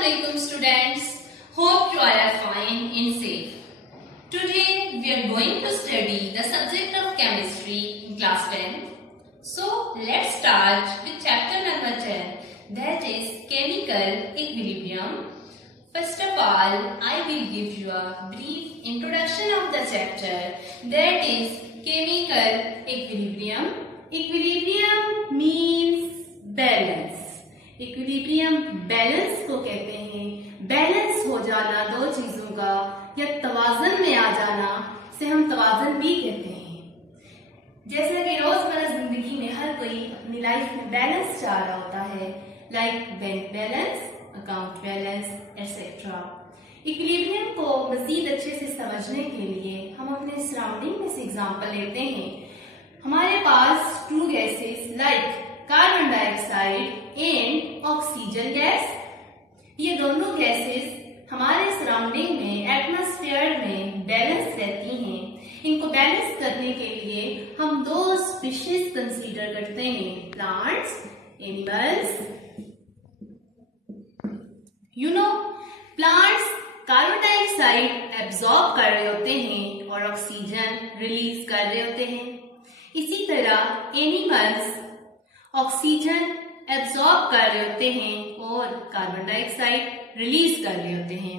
Assalamualaikum students. Hope you all are fine and safe. Today we are going to study the subject of chemistry in class 10. So let's start with chapter number 10, that is chemical equilibrium. First of all, I will give you a brief introduction of the chapter, that is chemical equilibrium. Equilibrium means balance. Equilibrium balance को कहते हैं। Balance हो जाना दो चीजों का या तवाज़न में आ जाना से हम तवाज़न भी कहते हैं। जैसे कि रोजमर्रा जिंदगी में हर कोई अपनी लाइफ में बैलेंस चाह रहा होता है, like bank balance, account balance etcetera. Equilibrium को मजीद अच्छे से समझने के लिए हम अपने सराउंडिंग में से एग्जांपल लेते हैं। हमारे पास two gases like carbon dioxide and oxygen gas, ये दोनों गैसेस हमारे सराउंडिंग में एटमॉस्फेयर में बैलेंस रहती हैं। इनको बैलेंस करने के लिए हम दो स्पीशीज कंसीडर करते हैं, plants, animals. Plants carbon dioxide absorb कर रहे होते हैं और ऑक्सीजन रिलीज कर रहे होते हैं। इसी तरह एनिमल्स ऑक्सीजन एब्जॉर्ब कर रहे होते हैं और कार्बन डाइऑक्साइड रिलीज कर रहे होते हैं।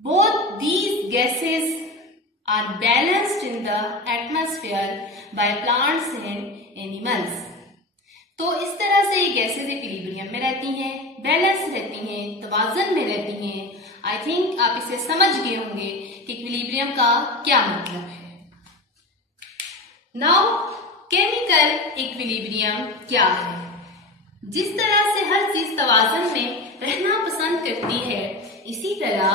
Both these gases are balanced in the atmosphere by plants and animals. तो इस तरह से ये गैसेस इक्विलिब्रियम में रहती हैं, बैलेंस रहती हैं, तवाज़न में रहती हैं। आई थिंक आप इसे समझ गए होंगे कि इक्विलिब्रियम का क्या मतलब है। नाउ केमिकल इक्विलिब्रियम क्या है? जिस तरह से हर चीज तवाज़न में रहना पसंद करती है, इसी तरह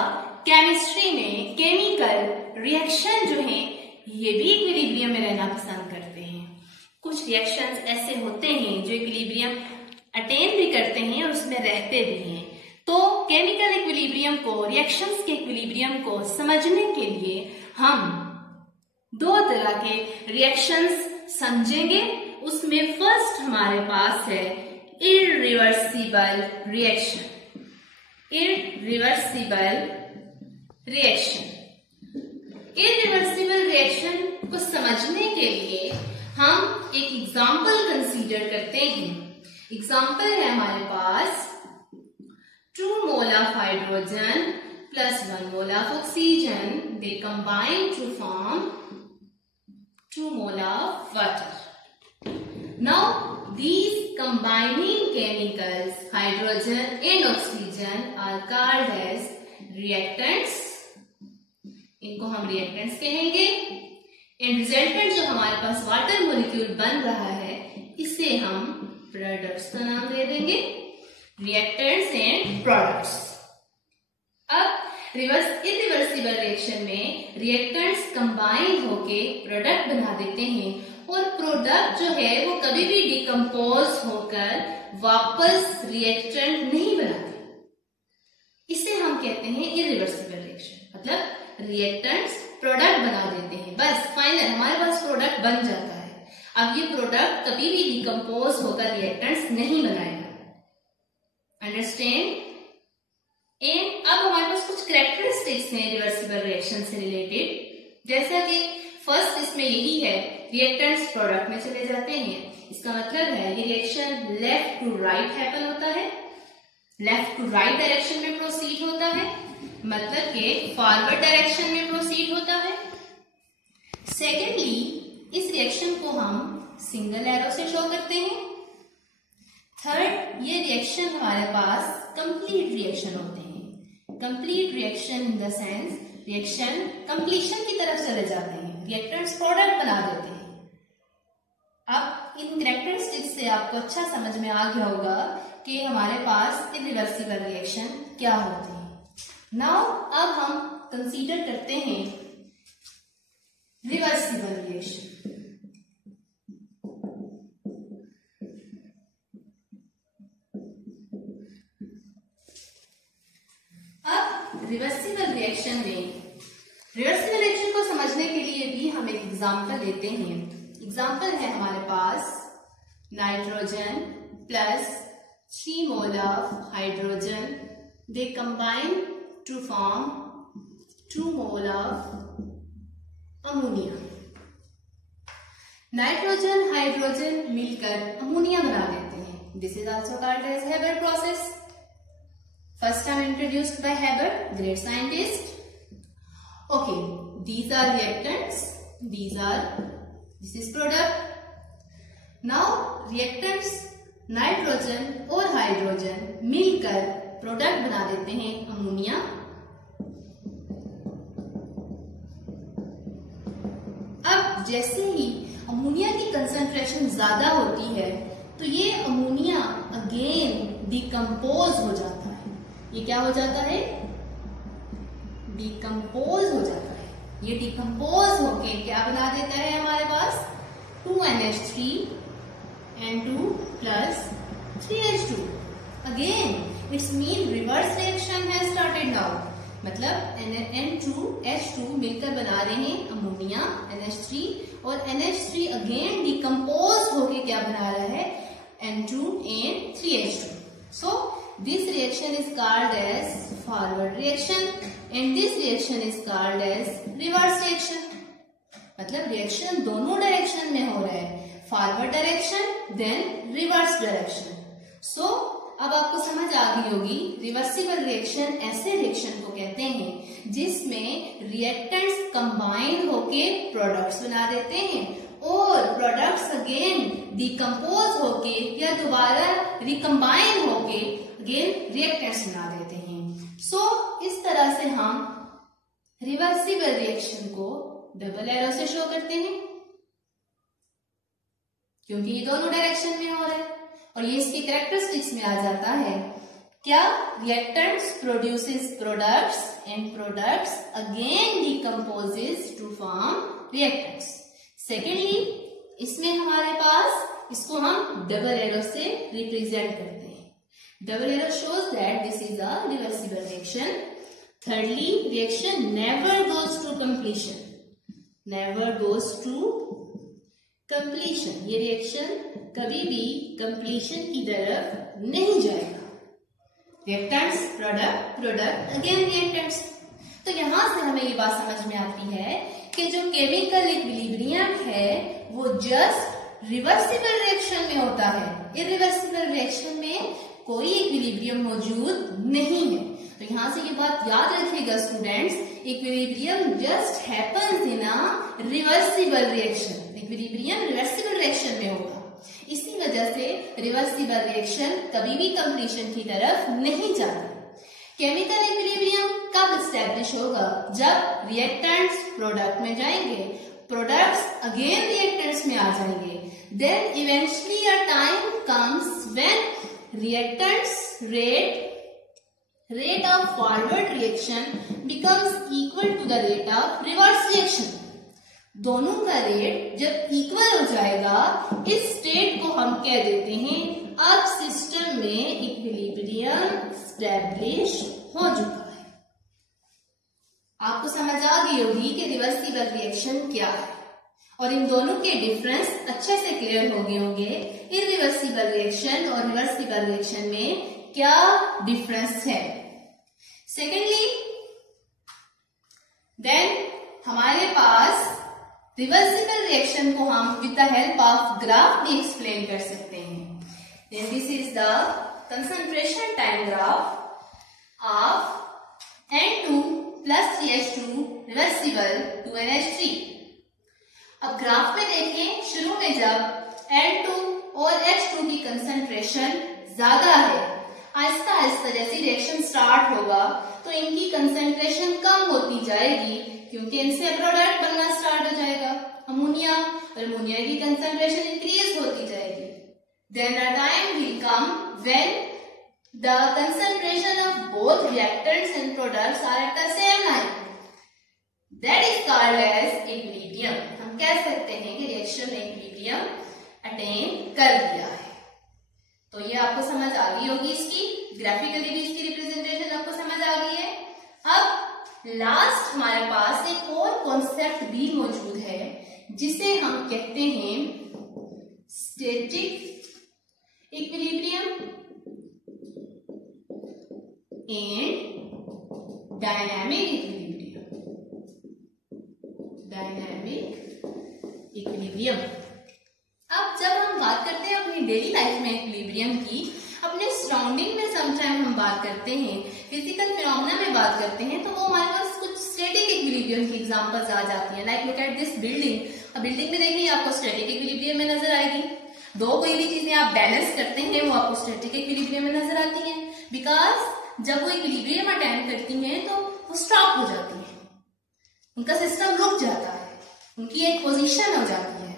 केमिस्ट्री में केमिकल रिएक्शन जो है ये भी इक्विलिब्रियम में रहना पसंद करते हैं। कुछ रिएक्शंस ऐसे होते हैं जो इक्विलिब्रियम अटेन भी करते हैं और उसमें रहते भी हैं। तो केमिकल इक्विलिब्रियम को, रिएक्शंस के इक्विलिब्रियम को समझने के लिए हम दो तरह के रिएक्शंस समझेंगे। उसमें फर्स्ट हमारे पास है irreversible reaction. Irreversible reaction, irreversible reaction को समझने के लिए हम एक एग्जांपल कंसीडर करते हैं। एग्जांपल है हमारे पास 2 mole of hydrogen plus 1 mole of oxygen, they combine to form 2 mole of water. Now these combining chemicals, hydrogen and oxygen, are called as reactants. इनको हम reactants कहेंगे। And resultant जो हमारे पास वाटर मोलिक्यूल बन रहा है, इसे हम products का नाम दे देंगे, reactants and products। अब इरिवर्सिबल रिएक्शन में रिएक्टेंट्स कंबाइन होके प्रोडक्ट बना देते हैं और प्रोडक्ट जो है वो कभी भी डिकम्पोज होकर वापस रिएक्टेंट नहीं बनाते। इसे हम कहते हैं इरिवर्सिबल रिएक्शन। मतलब रिएक्टेंट्स प्रोडक्ट बना देते हैं, बस फाइनल हमारे पास प्रोडक्ट बन जाता है। अब ये प्रोडक्ट कभी भी डिकम्पोज होकर रिएक्टेंट्स नहीं बनाएगा। अंडरस्टैंड? एंड अब हमारे पास कुछ कैरेक्टरिस्टिक्स हैं रिवर्सिबल रिएक्शन से रिलेटेड। जैसा कि फर्स्ट इसमें यही है, रिएक्टेंट्स प्रोडक्ट में चले जाते हैं। इसका मतलब है ये reaction left to right happen होता है, लेफ्ट टू राइट डायरेक्शन में प्रोसीड होता है, मतलब कि फॉरवर्ड डायरेक्शन में प्रोसीड होता है। सेकेंडली, इस रिएक्शन को हम सिंगल एरो से शो करते हैं। थर्ड, ये रिएक्शन हमारे पास कंप्लीट रिएक्शन होते हैं। Complete reaction in the sense reaction completion की तरफ चले जाते हैं, रिएक्टेंट्स प्रोडक्ट बना देते हैं। अब इन कैरेक्टरिस्टिक्स से आपको अच्छा समझ में आ गया होगा कि हमारे पास इरिवर्सिबल रिएक्शन क्या होते हैं। नाउ अब हम कंसीडर करते हैं रिवर्सिबल रिएक्शन। रिवर्सिबल रिएक्शन में, रिवर्सिबल रिएक्शन को समझने के लिए भी हम एक एग्जांपल लेते हैं। एग्जांपल है हमारे पास nitrogen plus 3 mole of hydrogen they combine to form 2 mole of ammonia. Nitrogen hydrogen मिलकर अमोनिया बना देते हैं. This is also called as Haber process. First time introduced by Haber, great scientist. Okay, these are reactants, this is product. Now reactants nitrogen और hydrogen मिलकर product बना देते हैं ammonia. अब जैसे ही अमोनिया की कंसंट्रेशन ज्यादा होती है तो ये अमोनिया अगेन डिकम्पोज हो जाता है. ये क्या हो जाता है? डिकम्पोज हो जाता है. ये डिकम्पोज होके क्या बना देता है हमारे पास? 2NH3 N2 plus 3H2. Again, it's mean reverse reaction has started now. मतलब N2H2 मिलकर बना रहे हैं अमोनिया NH3 और NH3 अगेन डिकम्पोज होके क्या बना रहा है? N2 and 3H2. So this reaction is called as forward reaction and this reaction is called as reverse reaction. मतलब रिएक्शन दोनों डायरेक्शन में हो रहा है, forward direction then reverse direction. So अब आपको समझ आ गई होगी रिवर्सिबल रिएक्शन ऐसे रिएक्शन को कहते हैं जिसमें रिएक्टेंट्स कंबाइन होके प्रोडक्ट्स बना देते हैं और प्रोडक्ट्स अगेन डिकम्पोज होके या दोबारा रिकम्बाइन होके अगेन रिएक्टेंट्स बना देते हैं. सो इस तरह से हम रिवर्सिबल रिएक्शन को डबल एरो से शो करते हैं क्योंकि ये दोनों डायरेक्शन में हो रहा है और ये इसकी कैरेक्टरिस्टिक्स में आ जाता है. क्या? Reactants produces products and products again decomposes to form reactants. Secondly इसमें हमारे पास इसको हम डबल एरो से रिप्रेजेंट करते हैं. Double arrow shows that this is a reversible reaction. Thirdly reaction never goes to completion. Never goes to completion. ये reaction कभी भी कंप्लीशन की तरफ नहीं जाएगा. Reactants product, product again reactants. तो यहां से हमें ये बात समझ में आती है कि जो केमिकल इक्विलिब्रियम है वो जस्ट रिवर्सिबल रिएक्शन में होता है. इरिवर्सिबल रिएक्शन में कोई इक्विलिब्रियम मौजूद नहीं है. तो यहां से ये बात याद रखिएगा students, equilibrium just happens in a reversible reaction. Equilibrium reversible reaction में होगा. इसी वजह से रिवर्सिबल रिएक्शन कभी भी कंप्लीशन की तरफ नहीं जाता. केमिकल इक्विलिब्रियम कब एस्टेब्लिश होगा? जब रिएक्टेंट्स प्रोडक्ट में जाएंगे, प्रोडक्ट्स अगेन रिएक्टेंट्स में आ जाएंगे. Then eventually a time comes when reactants rate of forward reaction becomes equal to the rate of reverse reaction. दोनों का रेट जब इक्वल हो जाएगा इस स्टेट को हम कह देते हैं अब सिस्टम में इक्विलिब्रियम स्टैब्लिश हो चुका है. आपको समझ आ गई होगी कि रिवर्सिबल रिएक्शन क्या है और इन दोनों के डिफरेंस अच्छे से क्लियर हो गए होंगे. इरिवर्सिबल रिएक्शन और रिवर्सिबल रिएक्शन में क्या डिफरेंस है. सेकेंडली देन हमारे पास रिवर्सिबल रिएक्शन को हम with the help of graph भी एक्सप्लेन कर सकते हैं. This is the concentration time graph of N2 plus 3H2 reversible to NH3. अब ग्राफ में देखें, शुरू में जब N2 और H2 की कंसंट्रेशन ज्यादा है, आहिस्ता आहिस्ता जैसे रिएक्शन स्टार्ट होगा तो इनकी कंसंट्रेशन कम होती जाएगी क्योंकि इनसे प्रोडक्ट बनना स्टार्ट हो जाएगा अमोनिया और अमोनिया की कंसंट्रेशन इंक्रीज होती जाएगी. Then a time will come when the concentration of both reactants and products are at the same line. That is called as equilibrium. हम कह सकते हैं कि रिएक्शन ने इक्विलिब्रियम अटेन कर लिया है. तो ये आपको समझ आ गई होगी, इसकी ग्राफिकली भी इसकी रिप्रेजेंटेशन आपको समझ आ गई है. अब लास्ट हमारे पास एक और कॉन्सेप्ट भी मौजूद है जिसे हम कहते हैं static equilibrium and dynamic equilibrium. Dynamic equilibrium. अब जब हम बात करते हैं अपनी डेली लाइफ में इक्विलिब्रियम की, अपने सराउंडिंग में समटाइम हम बात करते हैं, फिजिकल फिनोमेना में बात करते हैं, तो वो हमारे पास कुछ स्टैटिक इक्विलिब्रियम की एग्जांपल्स आ जाती हैं। Like look at this building. अब बिल्डिंग में देखिए आपको स्टैटिक इक्विलिब्रियम में नजर आएगी। दो कोई भी चीजें आप बैलेंस करते हैं वो आपको स्टैटिक इक्विलिब्रियम में नजर आती हैं, बिकॉज जब वो इक्विलिब्रियम अटेम्प्ट करती हैं तो वो स्टॉप हो जाती है, उनका सिस्टम रुक जाता है, उनकी एक पोजीशन हो जाती है।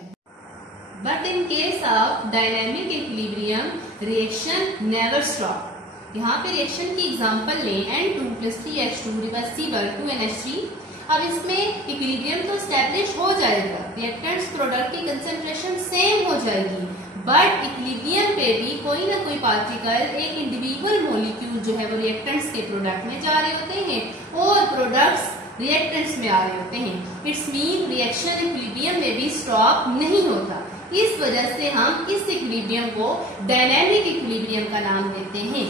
But in case of dynamic equilibrium reaction never stop. यहाँ पे रिएक्शन की एग्जांपल लें N2 + 3H2 रिवर्सिबल 2NH3। अब इसमें इक्विलिब्रियम तो स्टैब्लिश हो जाएगा, रिएक्टेंट्स प्रोडक्ट की कंसेंट्रेशन सेम हो जाएगी, बट इक्विलिब्रियम पे भी कोई ना कोई पार्टिकल एक इंडिविजुअल मॉलिक्यूल जो है वो रिएक्टेंट्स के प्रोडक्ट में जा रहे होते हैं और प्रोडक्ट्स रिएक्टेंट्स में आ रहे होते हैं। इट्स मीन रिएक्शन इक्विलिब्रियम में भी स्टॉप नहीं होता। इस वजह से हम इस इक्विलिब्रियम को डायनामिक इक्विलिब्रियम का नाम देते हैं।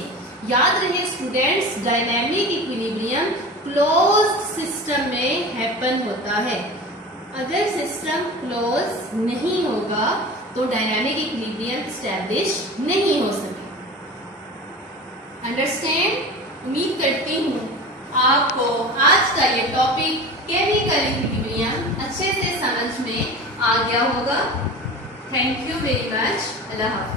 याद रहे students, dynamic equilibrium closed system में हैपन होता है। अगर सिस्टम क्लोज नहीं होगा तो डायनामिक इक्विलिब्रियम स्टैब्लिश नहीं हो सके। अंडरस्टैंड? उम्मीद करती हूँ आपको आज का ये टॉपिक केमिकल इक्विलिब्रियम अच्छे से समझ में आ गया होगा। Thank you very much. अल्लाह हाफ़िज़।